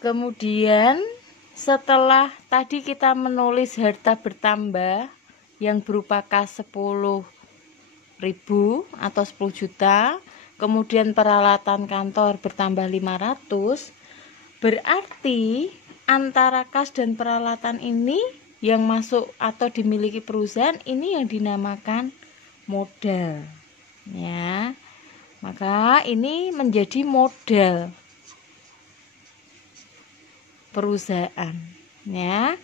Kemudian setelah tadi kita menulis harta bertambah yang berupa kas 10.000 atau 10 juta, kemudian peralatan kantor bertambah 500, berarti antara kas dan peralatan ini yang masuk atau dimiliki perusahaan ini yang dinamakan modal, ya. Maka ini menjadi modal perusahaan, ya.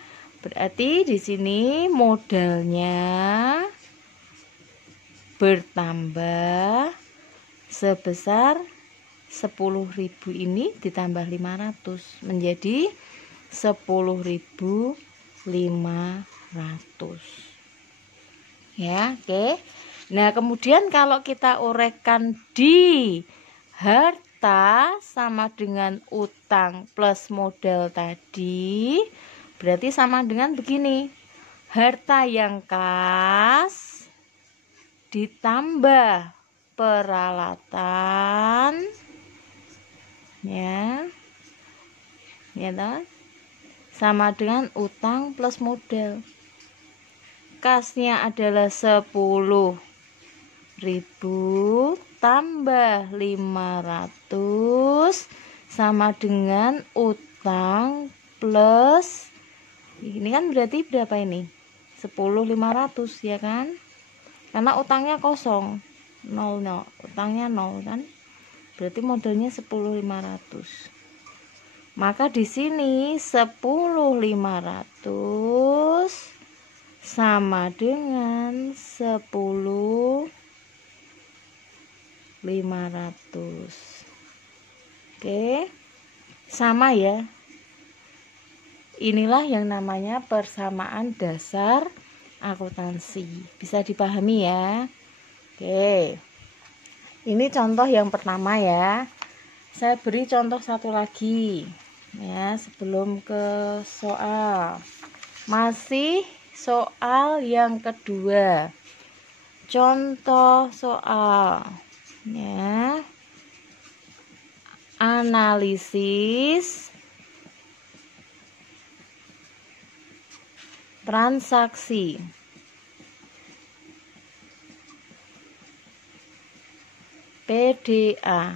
Berarti di sini modalnya bertambah sebesar 10.000 ini ditambah 500 menjadi 10.500. Ya, oke. Nah, kemudian kalau kita uraikan di harta sama dengan utang plus modal tadi, berarti sama dengan begini. Harta yang kas ditambah peralatan, ya toh, sama dengan utang plus modal. Kasnya adalah 10.000 tambah 500 sama dengan utang plus, ini kan berarti berapa ini? 10.500, ya kan? Karena utangnya kosong, 0, utangnya 0 kan? Berarti modalnya 10.500. Maka di sini 10.500 sama dengan 10.500. Oke, sama ya. Inilah yang namanya persamaan dasar akuntansi. Bisa dipahami ya. Oke. Ini contoh yang pertama ya. Saya beri contoh satu lagi ya sebelum ke soal. Masih soal yang kedua. Contoh soal ya. Analisis transaksi PDA,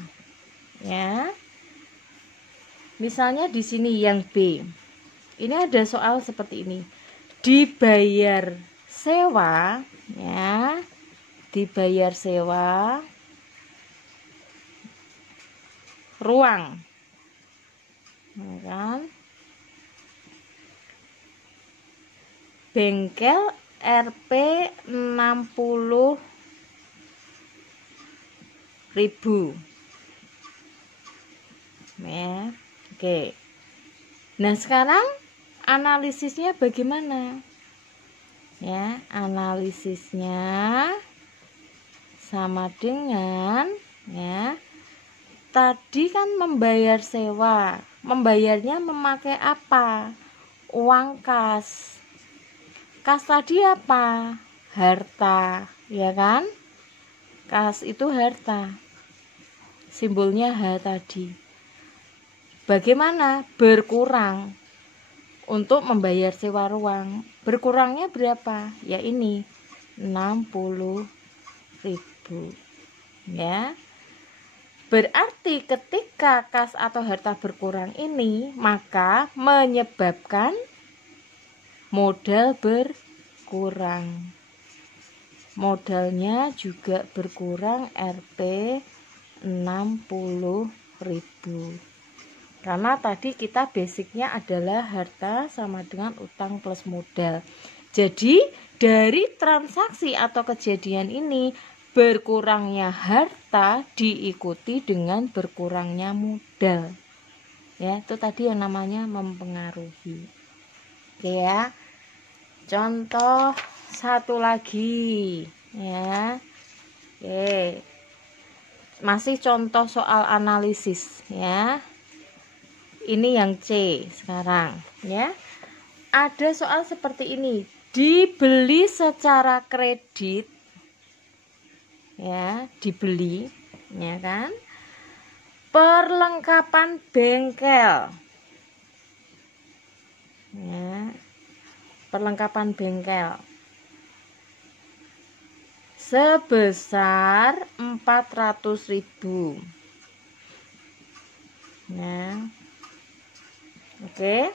ya. Misalnya di sini yang B. Ini ada soal seperti ini. Dibayar sewa, ya. Dibayar sewa ruang. Ya kan? Bengkel Rp 60.000. Ya, oke. Nah, sekarang analisisnya bagaimana? Ya, analisisnya sama dengan ya. Tadi kan membayar sewa. Membayarnya memakai apa? Uang kas. Kas tadi apa? Harta, ya kan? Kas itu harta. Simbolnya H tadi. Bagaimana? Berkurang untuk membayar sewa ruang. Berkurangnya berapa? Ya ini 60.000. Ya. Berarti ketika kas atau harta berkurang ini, maka menyebabkan modal berkurang. Modalnya juga berkurang Rp 60.000. Karena tadi kita basicnya adalah harta sama dengan utang plus modal. Jadi dari transaksi atau kejadian ini, berkurangnya harta diikuti dengan berkurangnya modal. Ya, itu tadi yang namanya mempengaruhi. Oke ya. Contoh satu lagi ya. Oke. Masih contoh soal analisis ya. Ini yang C sekarang ya. Ada soal seperti ini. Dibeli secara kredit ya, dibeli ya kan. Perlengkapan bengkel Ya, perlengkapan bengkel sebesar 400.000. Nah, oke.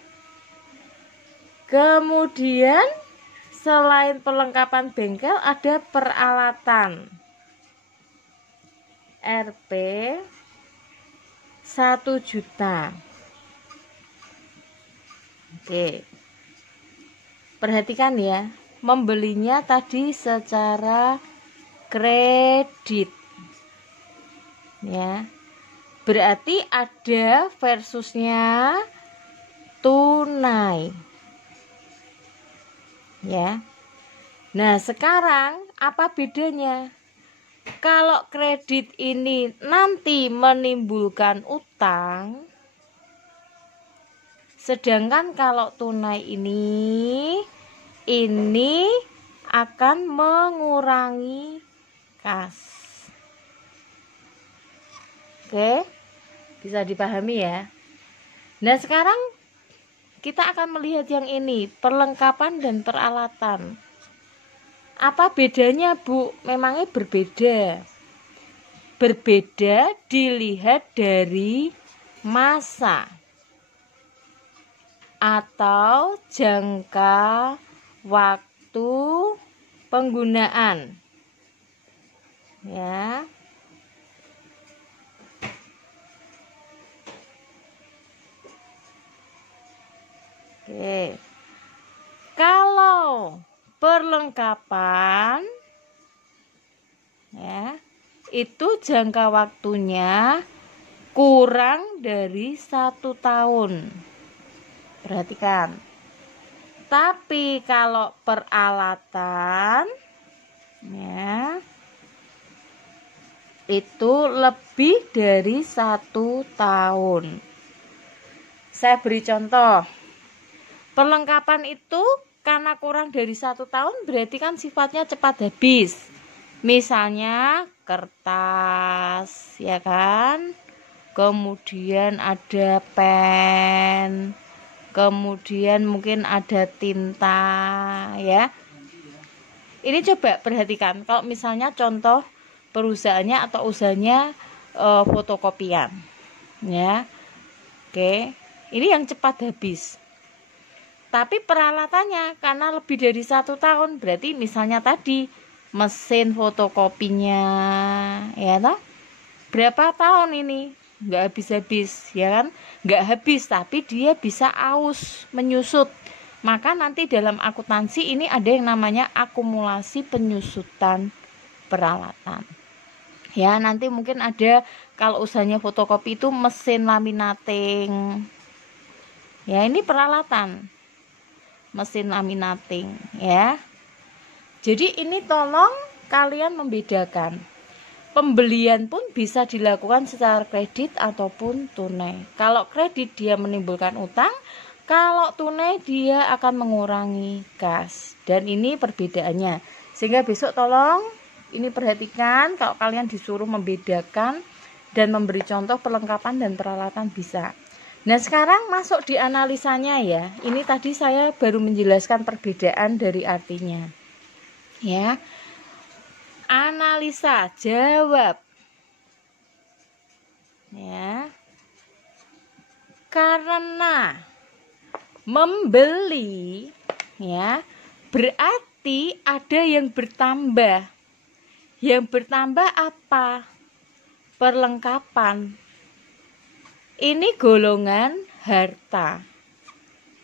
Kemudian selain perlengkapan bengkel ada peralatan Rp 1 juta. Oke. Perhatikan ya, membelinya tadi secara kredit. Ya. Berarti ada versusnya tunai. Ya. Nah, sekarang apa bedanya? Kalau kredit ini nanti menimbulkan utang, sedangkan kalau tunai ini akan mengurangi kas. Oke, bisa dipahami ya. Nah, sekarang kita akan melihat yang ini, perlengkapan dan peralatan. Apa bedanya, Bu? Memangnya berbeda. Berbeda dilihat dari masa atau jangka waktu penggunaan. Ya. Oke. Kalau perlengkapan ya, itu jangka waktunya kurang dari 1 tahun. Perhatikan. Tapi kalau peralatan ya, itu lebih dari 1 tahun. Saya beri contoh. Perlengkapan itu karena kurang dari 1 tahun berarti kan sifatnya cepat habis. Misalnya kertas, ya kan? Kemudian ada pen, kemudian mungkin ada tinta, ya. Ini coba perhatikan, kalau misalnya contoh perusahaannya atau usahanya fotokopian, ya. Oke, ini yang cepat habis. Tapi peralatannya karena lebih dari 1 tahun, berarti misalnya tadi mesin fotokopinya, ya toh, berapa tahun ini nggak habis-habis, ya kan? Nggak habis, tapi dia bisa aus, menyusut. Maka nanti dalam akuntansi ini ada yang namanya akumulasi penyusutan peralatan. Ya, nanti mungkin ada kalau usahanya fotokopi itu mesin laminating. Ya, ini peralatan. Mesin laminating, ya. Jadi ini tolong kalian membedakan. Pembelian pun bisa dilakukan secara kredit ataupun tunai. Kalau kredit dia menimbulkan utang, kalau tunai dia akan mengurangi kas. Dan ini perbedaannya. Sehingga besok tolong ini perhatikan, kalau kalian disuruh membedakan dan memberi contoh perlengkapan dan peralatan bisa. Nah, sekarang masuk di analisanya ya. Ini tadi saya baru menjelaskan perbedaan dari artinya. Ya. Analisa, jawab. Ya. Karena membeli ya, berarti ada yang bertambah. Yang bertambah apa? Perlengkapan. Ini golongan harta.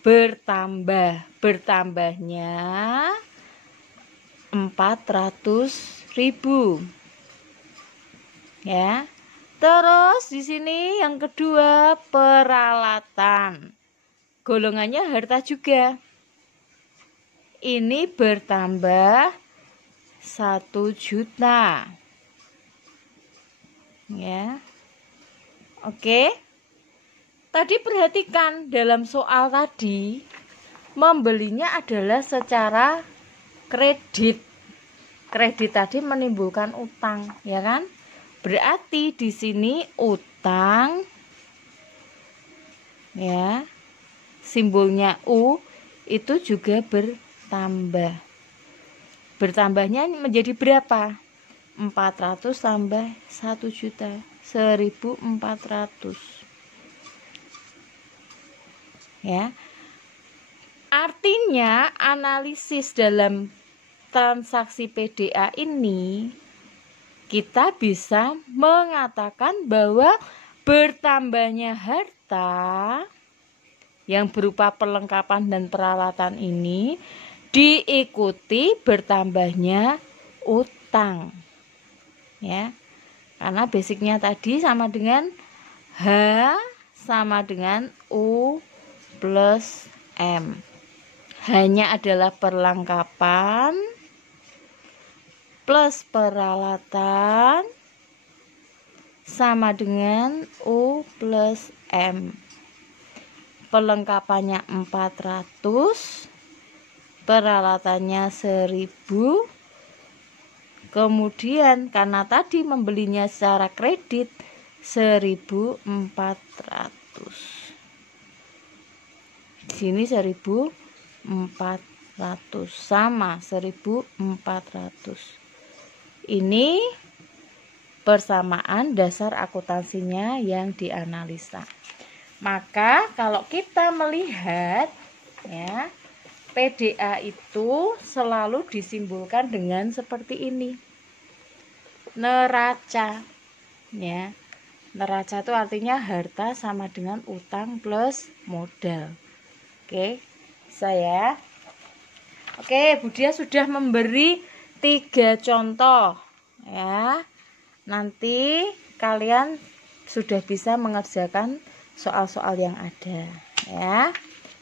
Bertambahnya 400.000. Ya. Terus di sini yang kedua peralatan. Golongannya harta juga. Ini bertambah 1 juta. Ya. Oke. Tadi perhatikan dalam soal tadi membelinya adalah secara kredit. Kredit tadi menimbulkan utang, ya kan? Berarti di sini utang ya. Simbolnya U itu juga bertambah. Bertambahnya menjadi berapa? 400 tambah 1 juta, 1.400. Ya. Artinya analisis dalam transaksi PDA ini kita bisa mengatakan bahwa bertambahnya harta yang berupa perlengkapan dan peralatan ini diikuti bertambahnya utang. Ya. Karena basicnya tadi sama dengan H sama dengan U plus M. Hanya adalah perlengkapan plus peralatan sama dengan U plus M. Perlengkapannya 400, peralatannya 1000. Kemudian karena tadi membelinya secara kredit 1.400. Di sini 1.400 sama 1.400. Ini persamaan dasar akuntansinya yang dianalisa. Maka kalau kita melihat ya, PDA itu selalu disimbolkan dengan seperti ini. Neraca. Ya. Neraca itu artinya harta sama dengan utang plus modal. Oke, saya. Oke, Budia sudah memberi 3 contoh ya. Nanti kalian sudah bisa mengerjakan soal-soal yang ada ya.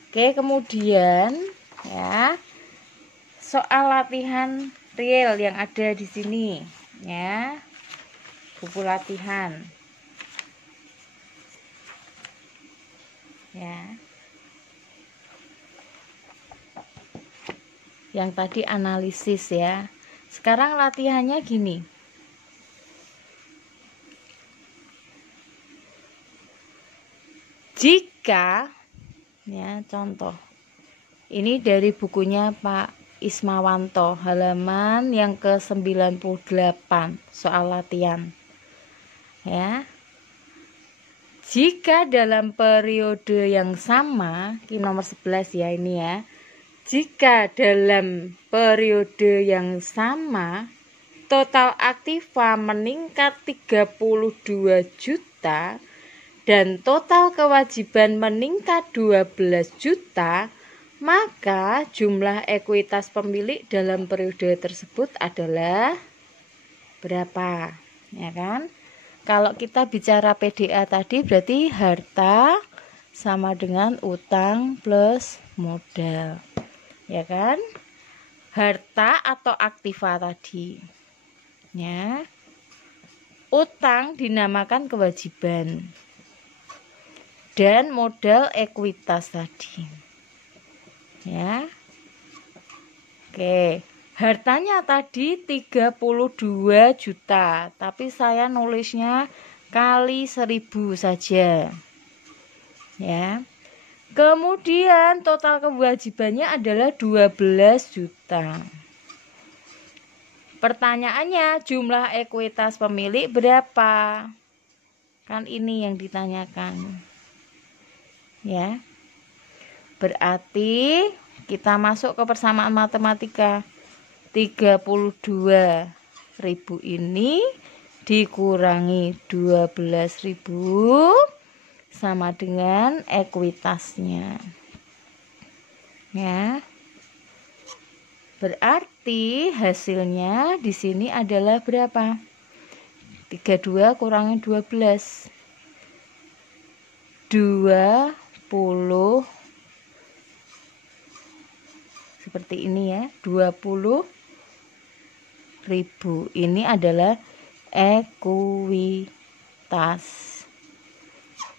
Oke, kemudian ya, soal latihan real yang ada di sini ya. Buku latihan. Ya. Yang tadi analisis ya. Sekarang latihannya gini. Jika ya, contoh. Ini dari bukunya Pak Ismawanto, halaman yang ke-98, soal latihan. Ya. Jika dalam periode yang sama, ini nomor 11 ya ini ya. Jika dalam periode yang sama total aktiva meningkat 32 juta dan total kewajiban meningkat 12 juta, maka jumlah ekuitas pemilik dalam periode tersebut adalah berapa? Ya kan? Kalau kita bicara PDA tadi berarti harta sama dengan utang plus modal. Ya kan? Harta atau aktiva tadi. Ya. Utang dinamakan kewajiban. Dan modal ekuitas tadi. Ya. Oke, hartanya tadi 32 juta, tapi saya nulisnya kali 1000 saja. Ya. Kemudian total kewajibannya adalah 12 juta. Pertanyaannya, jumlah ekuitas pemilik berapa? Kan ini yang ditanyakan. Ya. Berarti kita masuk ke persamaan matematika. 32.000 ini dikurangi 12.000 sama dengan ekuitasnya. Ya. Berarti hasilnya di sini adalah berapa? 32 kurangi 12. 20. Seperti ini ya, 20.000. Ini adalah ekuitas.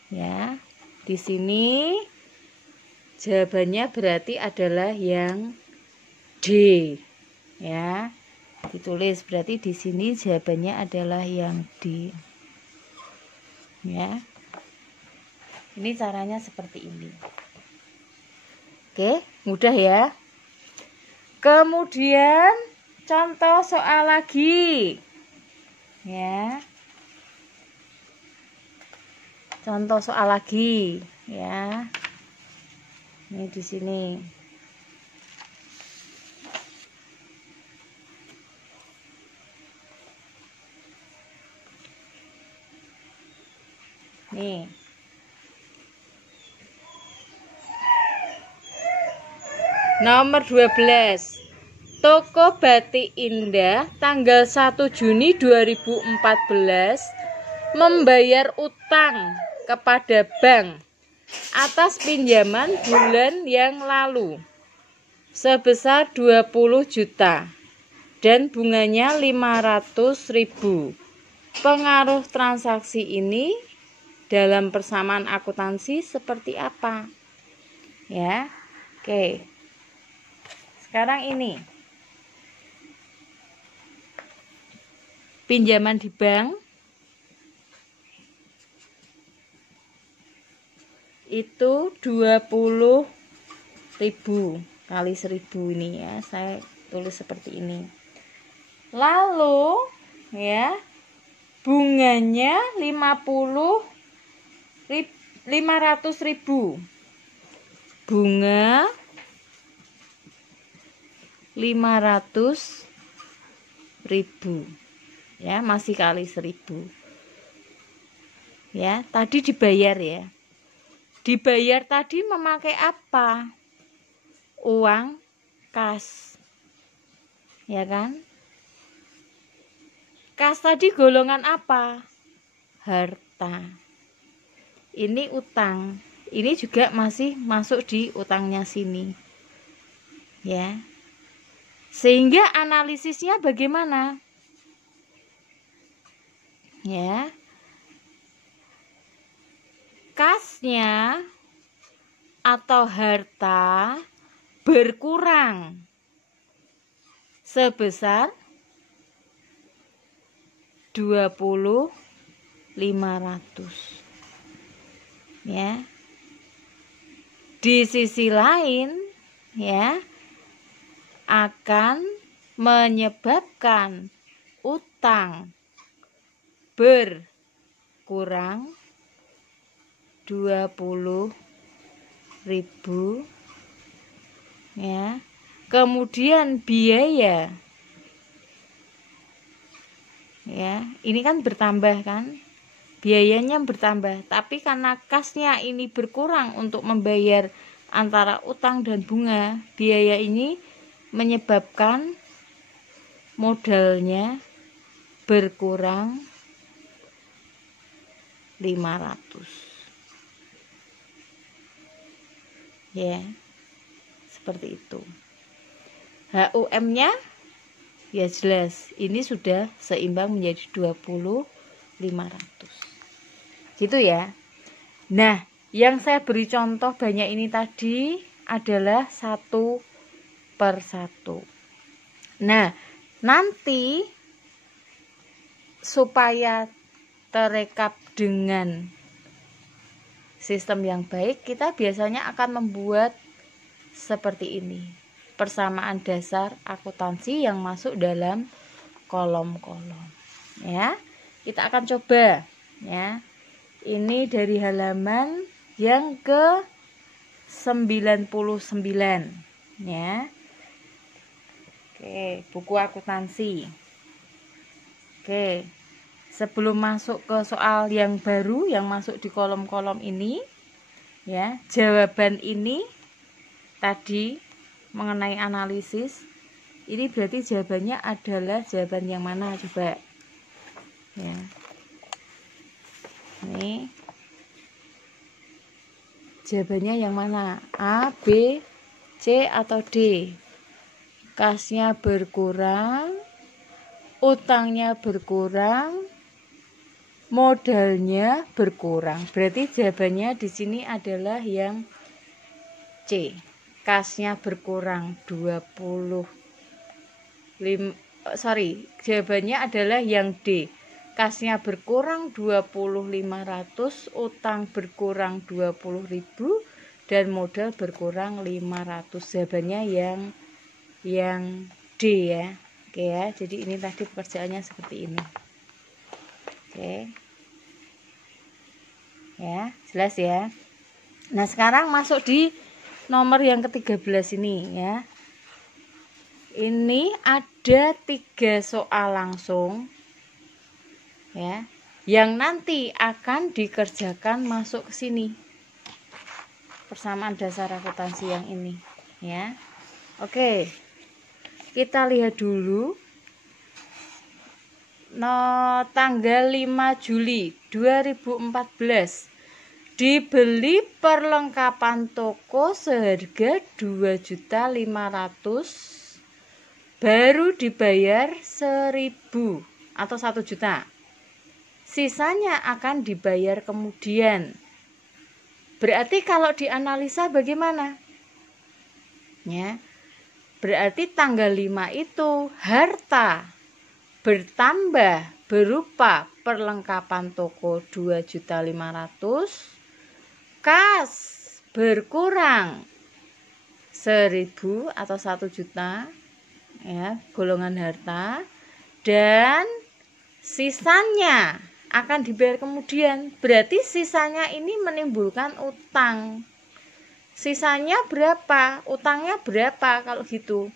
Ya, di sini jawabannya berarti adalah yang D. Ya, ditulis berarti di sini jawabannya adalah yang D. Ya, ini caranya seperti ini. Oke, mudah ya. Kemudian contoh soal lagi. Ya. Contoh soal lagi, ya. Ini di sini. Nih. Nomor 12. Toko Batik Indah tanggal 1 Juni 2014 membayar utang kepada bank atas pinjaman bulan yang lalu sebesar 20 juta dan bunganya 500.000. Pengaruh transaksi ini dalam persamaan akuntansi seperti apa? Ya. Oke. Sekarang ini pinjaman di bank itu 20.000 kali 1.000 ini ya, saya tulis seperti ini. Lalu ya, bunganya 500.000. Bunga 500.000 ya, masih kali 1.000 ya. Tadi dibayar ya, dibayar tadi memakai apa? Uang kas, ya kan? Kas tadi golongan apa? Harta. Ini utang, ini juga masih masuk di utangnya sini ya. Sehingga analisisnya bagaimana? Ya. Kasnya atau harta berkurang sebesar 20.500 ya. Di sisi lain ya, akan menyebabkan utang berkurang 20.000 ya. Kemudian biaya ya, ini kan bertambah kan, biayanya bertambah, tapi karena kasnya ini berkurang untuk membayar antara utang dan bunga, biaya ini menyebabkan modalnya berkurang 500 ya, seperti itu. HUM-nya ya jelas, ini sudah seimbang menjadi 20.500 gitu ya. Nah, yang saya beri contoh banyak ini tadi adalah 1 per 1. Nah, nanti supaya terekap dengan sistem yang baik, kita biasanya akan membuat seperti ini, persamaan dasar akuntansi yang masuk dalam kolom-kolom ya. Kita akan coba ya. Ini dari halaman yang ke 99 ya. Oke, buku akuntansi. Oke, sebelum masuk ke soal yang baru yang masuk di kolom-kolom ini ya, jawaban ini tadi mengenai analisis, ini berarti jawabannya adalah jawaban yang mana coba ya. Ini jawabannya yang mana? A, B, C atau D? Kasnya berkurang, utangnya berkurang, modalnya berkurang. Berarti jawabannya di sini adalah yang C. Kasnya berkurang 25. Jawabannya adalah yang D. Kasnya berkurang 20.500, utang berkurang 20.000, dan modal berkurang 500. Jawabannya yang D ya. Oke ya, jadi ini tadi pekerjaannya seperti ini. Oke. Ya, jelas ya. Nah, sekarang masuk di nomor yang ke-13 ini ya. Ini ada 3 soal langsung ya, yang nanti akan dikerjakan masuk ke sini. Persamaan dasar akuntansi yang ini ya. Oke. Kita lihat dulu. Tanggal 5 Juli 2014 dibeli perlengkapan toko seharga 2.500.000, baru dibayar 1.000 atau 1 juta. Sisanya akan dibayar kemudian. Berarti kalau dianalisa bagaimana? Ya. Berarti tanggal 5 itu harta bertambah berupa perlengkapan toko 2.500.000, kas berkurang 1.000 atau 1 juta ya, golongan harta, dan sisanya akan dibayar kemudian. Berarti sisanya ini menimbulkan utang. Sisanya berapa? Utangnya berapa kalau gitu?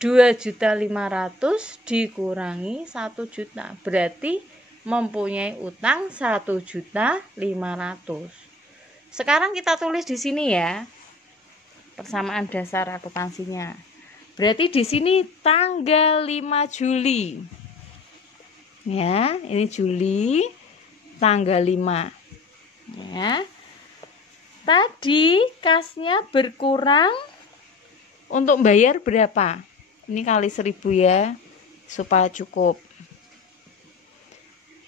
2.500.000 dikurangi 1 juta. Berarti mempunyai utang 1.500.000. Sekarang kita tulis di sini ya. Persamaan dasar akuntansinya. Berarti di sini tanggal 5 Juli. Ya, ini Juli tanggal 5. Ya. Tadi kasnya berkurang untuk bayar berapa? Ini kali 1.000 ya, supaya cukup.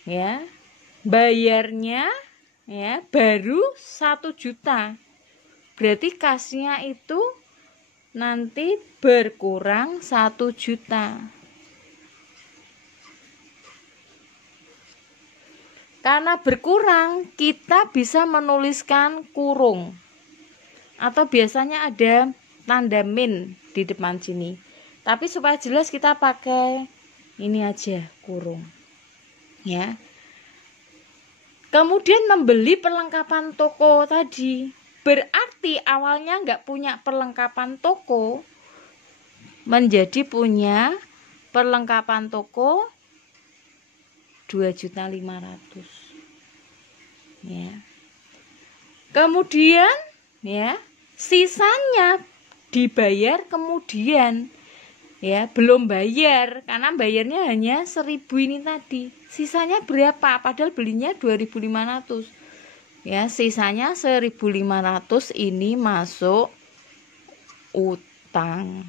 Ya. Bayarnya ya baru 1 juta. Berarti kasnya itu nanti berkurang 1 juta. Karena berkurang, kita bisa menuliskan kurung. Atau biasanya ada tanda min di depan sini. Tapi supaya jelas kita pakai ini aja, kurung. Ya. Kemudian membeli perlengkapan toko tadi. Berarti awalnya nggak punya perlengkapan toko, menjadi punya perlengkapan toko 2.500.000. Ya. Kemudian ya, sisanya dibayar kemudian. Ya, belum bayar karena bayarnya hanya 1.000 ini tadi. Sisanya berapa? Padahal belinya 2.500. Ya, sisanya 1.500 ini masuk utang.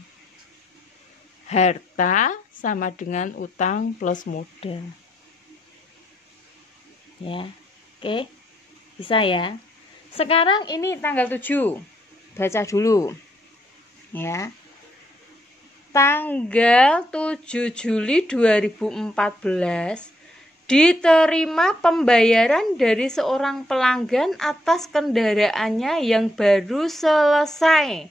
Harta sama dengan utang plus modal. Ya. Oke. Bisa ya. Sekarang ini tanggal 7. Baca dulu. Ya. Tanggal 7 Juli 2014 diterima pembayaran dari seorang pelanggan atas kendaraannya yang baru selesai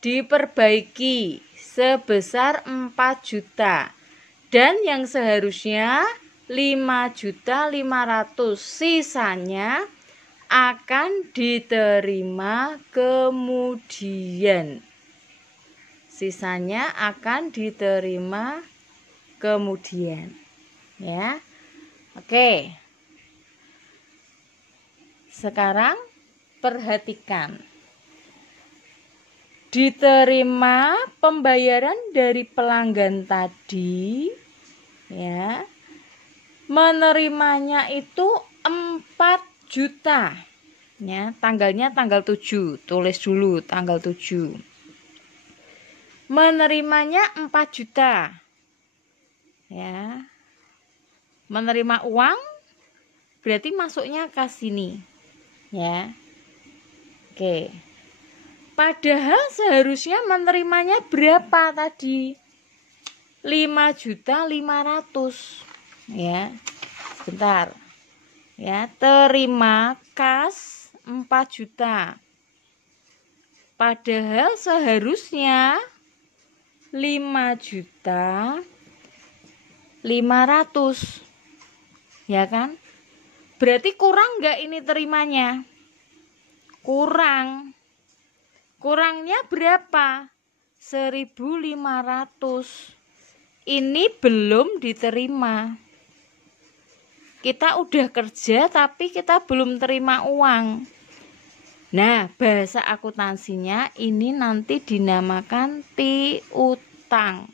diperbaiki sebesar 4 juta dan yang seharusnya 5.500.000. Sisanya akan diterima kemudian. Sisanya akan diterima kemudian. Ya. Oke. Sekarang perhatikan. Diterima pembayaran dari pelanggan tadi, ya. Menerimanya itu 4 juta. Ya, tanggalnya tanggal 7. Tulis dulu tanggal 7. Menerimanya 4 juta. Ya. Menerima uang berarti masuknya ke sini. Ya. Oke. Padahal seharusnya menerimanya berapa tadi? 5.500.000. Ya. Sebentar. Ya, terima kas 4 juta. Padahal seharusnya 5.500.000, ya kan? Berarti kurang nggak ini terimanya? Kurang. Kurangnya berapa? 1.500. Ini belum diterima. Kita udah kerja tapi kita belum terima uang. Nah, bahasa akuntansinya ini nanti dinamakan piutang.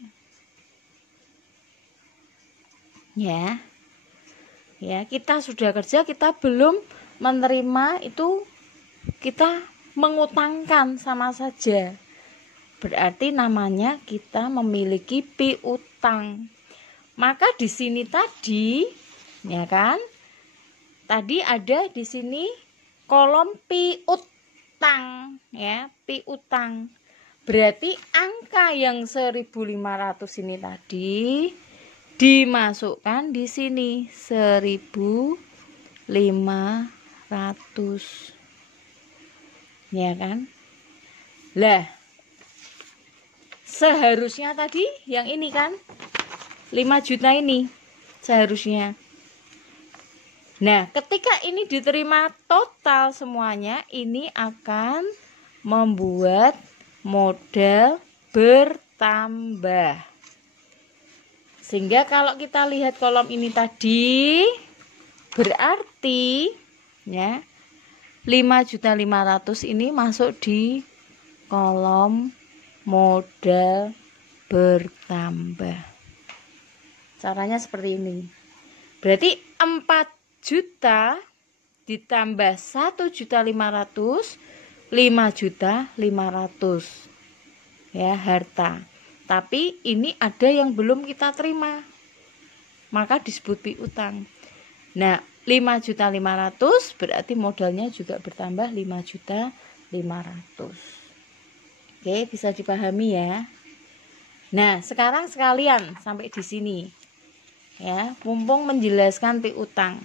Ya. Ya, kita sudah kerja, kita belum menerima, itu kita mengutangkan sama saja. Berarti namanya kita memiliki piutang. Maka di sini tadi, ya kan? Tadi ada di sini kolom piutang, ya, piutang. Berarti angka yang 1.500 ini tadi dimasukkan di sini 1.500, ya kan? Lah, seharusnya tadi yang ini kan 5 juta ini seharusnya. Nah, ketika ini diterima total semuanya, ini akan membuat modal bertambah. Sehingga kalau kita lihat kolom ini tadi, berarti ya 5.500.000 ini masuk di kolom modal bertambah. Caranya seperti ini. Berarti 4 juta ditambah 1.500.000, 5.500.000 ya harta. Tapi ini ada yang belum kita terima, maka disebut piutang. Nah, 5.500.000 berarti modalnya juga bertambah 5.500.000. Oke, bisa dipahami ya. Nah, sekarang sekalian sampai di sini. Ya, mumpung menjelaskan piutang.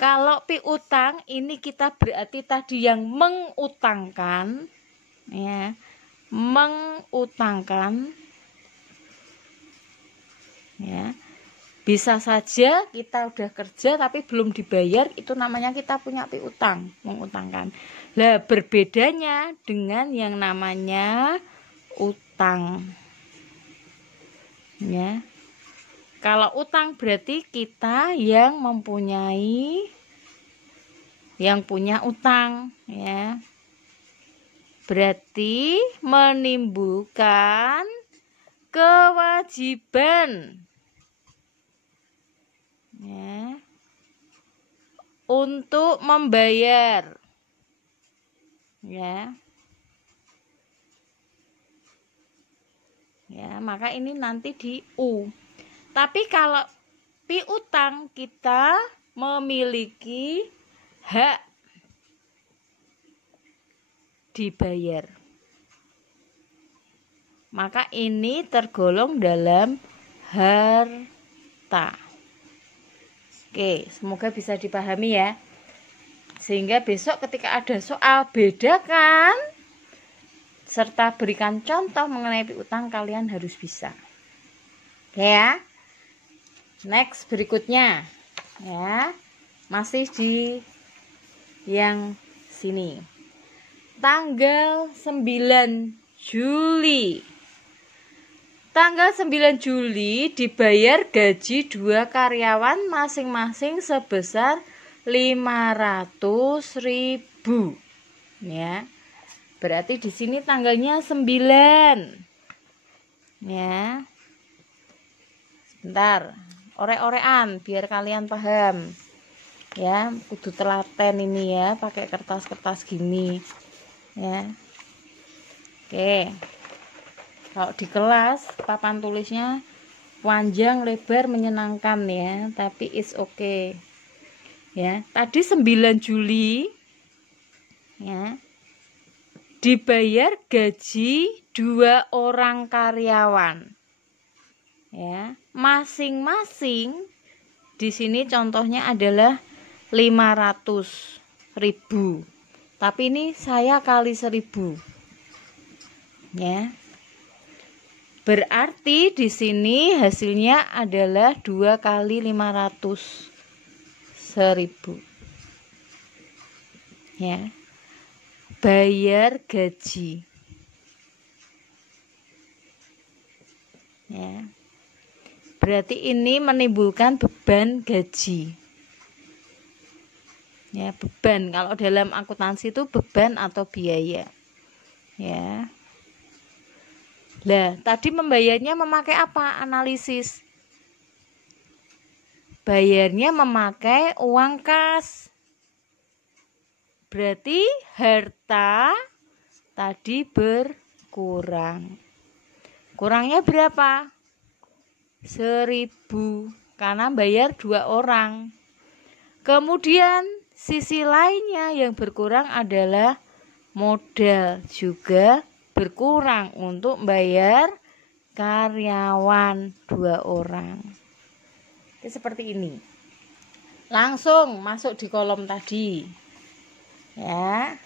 Kalau piutang ini kita berarti tadi yang mengutangkan, ya, mengutangkan. Ya, bisa saja kita udah kerja tapi belum dibayar, itu namanya kita punya piutang, mengutangkan. Lah, berbedanya dengan yang namanya utang. Ya. Kalau utang berarti kita yang mempunyai, yang punya utang, ya. Berarti menimbulkan kewajiban, ya, untuk membayar, ya. Ya, maka ini nanti di U. Tapi kalau piutang kita memiliki hak dibayar, maka ini tergolong dalam harta. Oke, semoga bisa dipahami ya. Sehingga besok ketika ada soal bedakan serta berikan contoh mengenai piutang, kalian harus bisa. Oke ya. Next berikutnya. Ya. Masih di yang sini. Tanggal 9 Juli. Tanggal 9 Juli dibayar gaji 2 karyawan masing-masing sebesar 500.000. Ya. Berarti di sini tanggalnya 9. Ya. Sebentar. Orek-orekan biar kalian paham. Ya, kudu telaten ini ya, pakai kertas-kertas gini. Ya. Oke. Kalau di kelas papan tulisnya panjang, lebar, menyenangkan ya, tapi it's okay. Ya, tadi 9 Juli ya. Dibayar gaji 2 orang karyawan. Ya, masing-masing di sini contohnya adalah 500.000. Tapi ini saya kali 1.000. Ya. Berarti di sini hasilnya adalah 2 kali 500, 1000. Ya. Bayar gaji. Ya. Berarti ini menimbulkan beban gaji. Ya, beban. Kalau dalam akuntansi itu beban atau biaya. Ya. Lah, tadi membayarnya memakai apa? Analisis. Bayarnya memakai uang kas. Berarti harta tadi berkurang. Kurangnya berapa? 1000. Karena bayar 2 orang. Kemudian sisi lainnya yang berkurang adalah modal juga berkurang untuk bayar karyawan 2 orang. Ini seperti ini. Langsung masuk di kolom tadi. Ya.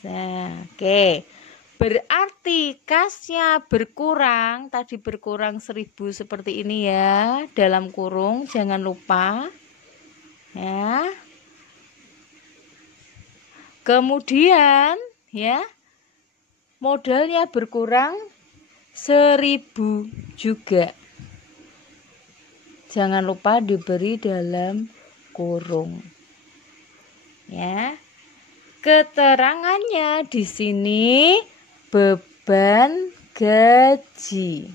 Nah, oke. Berarti kasnya berkurang. Tadi berkurang 1000 seperti ini ya. Dalam kurung, jangan lupa. Ya. Kemudian ya, modalnya berkurang 1000 juga. Jangan lupa diberi dalam kurung. Ya. Keterangannya di sini beban gaji.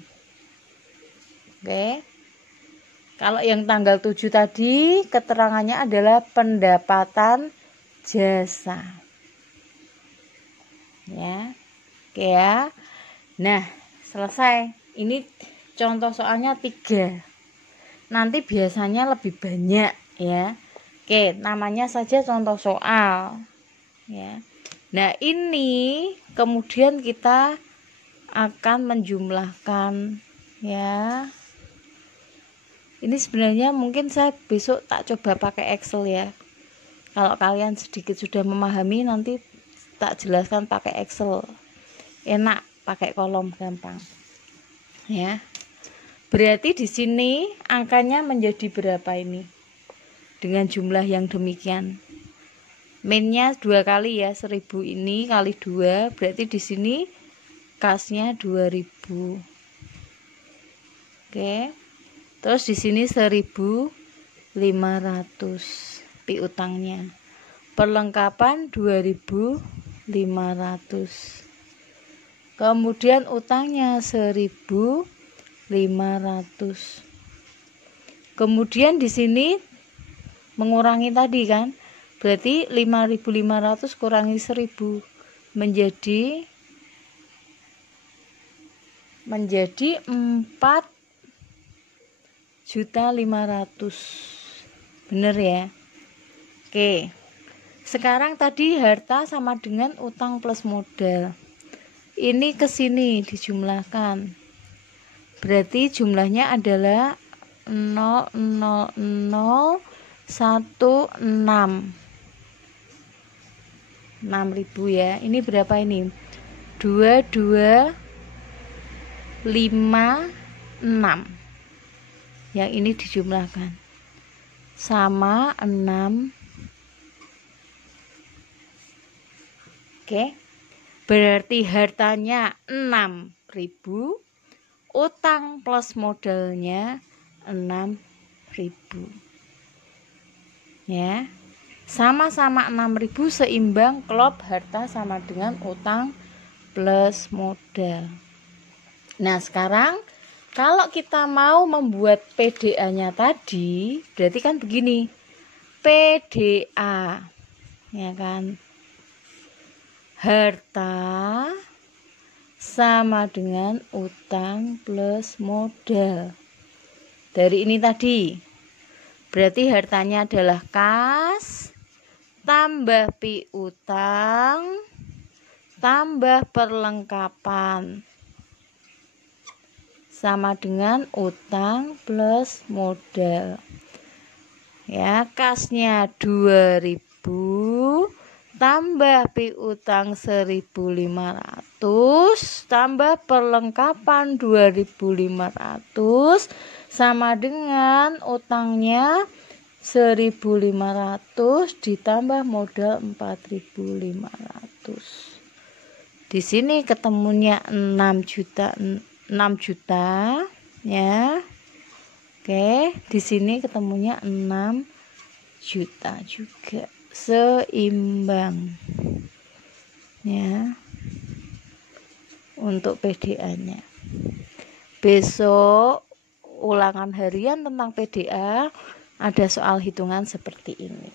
Oke. Kalau yang tanggal 7 tadi keterangannya adalah pendapatan jasa. Ya. Oke ya. Nah, selesai. Ini contoh soalnya 3. Nanti biasanya lebih banyak ya. Oke, namanya saja contoh soal. Ya. Nah, ini kemudian kita akan menjumlahkan ya. Ini sebenarnya mungkin saya besok tak coba pakai Excel ya. Kalau kalian sedikit sudah memahami, nanti tak jelaskan pakai Excel. Enak pakai kolom, gampang. Ya. Berarti di sini angkanya menjadi berapa ini? Dengan jumlah yang demikian. Minnya 2 kali ya, 1000 ini kali 2, berarti di sini kasnya 2000. Oke. Terus di sini 1500 piutangnya. Perlengkapan 2500. Kemudian utangnya 1500. Kemudian di sini mengurangi tadi kan, berarti 5500 kurangi 1000 menjadi 4.500.000. Bener ya? Oke. Sekarang tadi harta sama dengan utang plus modal. Ini ke sini dijumlahkan. Berarti jumlahnya adalah 00016. 6.000 ya. Ini berapa ini? 2256. Yang ini dijumlahkan sama 6. Oke. Berarti hartanya 6.000, utang plus modalnya 6.000. Ya. Sama-sama 6.000 seimbang, klop harta sama dengan utang plus modal. Nah, sekarang kalau kita mau membuat PDA-nya tadi, berarti kan begini. PDA, ya kan? Harta sama dengan utang plus modal. Dari ini tadi, berarti hartanya adalah kas tambah piutang tambah perlengkapan sama dengan utang plus modal. Ya, kasnya 2000, tambah piutang 1.500 tambah perlengkapan 2.500 sama dengan utangnya 1.500 ditambah modal 4.500. Di sini ketemunya 6 juta ya. Oke, di sini ketemunya 6 juta juga, seimbang ya untuk PDA-nya. Besok ulangan harian tentang PDA ada soal hitungan seperti ini.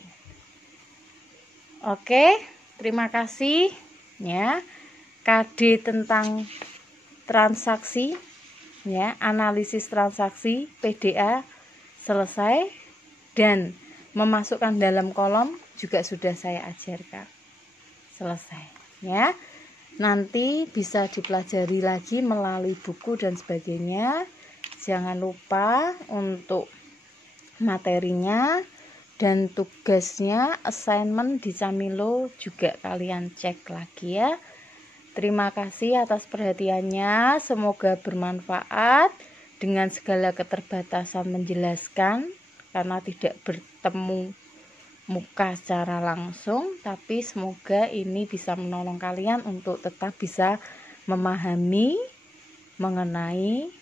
Oke, terima kasih ya. KD tentang transaksi ya, analisis transaksi PDA selesai, dan memasukkan dalam kolom juga sudah saya ajarkan. Selesai ya. Nanti bisa dipelajari lagi melalui buku dan sebagainya. Jangan lupa untuk materinya dan tugasnya, assignment di Camilo juga kalian cek lagi ya. Terima kasih atas perhatiannya, semoga bermanfaat. Dengan segala keterbatasan menjelaskan karena tidak bertemu muka secara langsung, tapi semoga ini bisa menolong kalian untuk tetap bisa memahami mengenai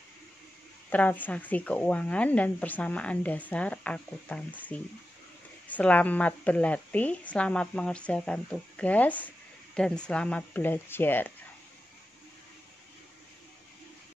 transaksi keuangan dan persamaan dasar akuntansi. Selamat berlatih, selamat mengerjakan tugas, dan selamat belajar.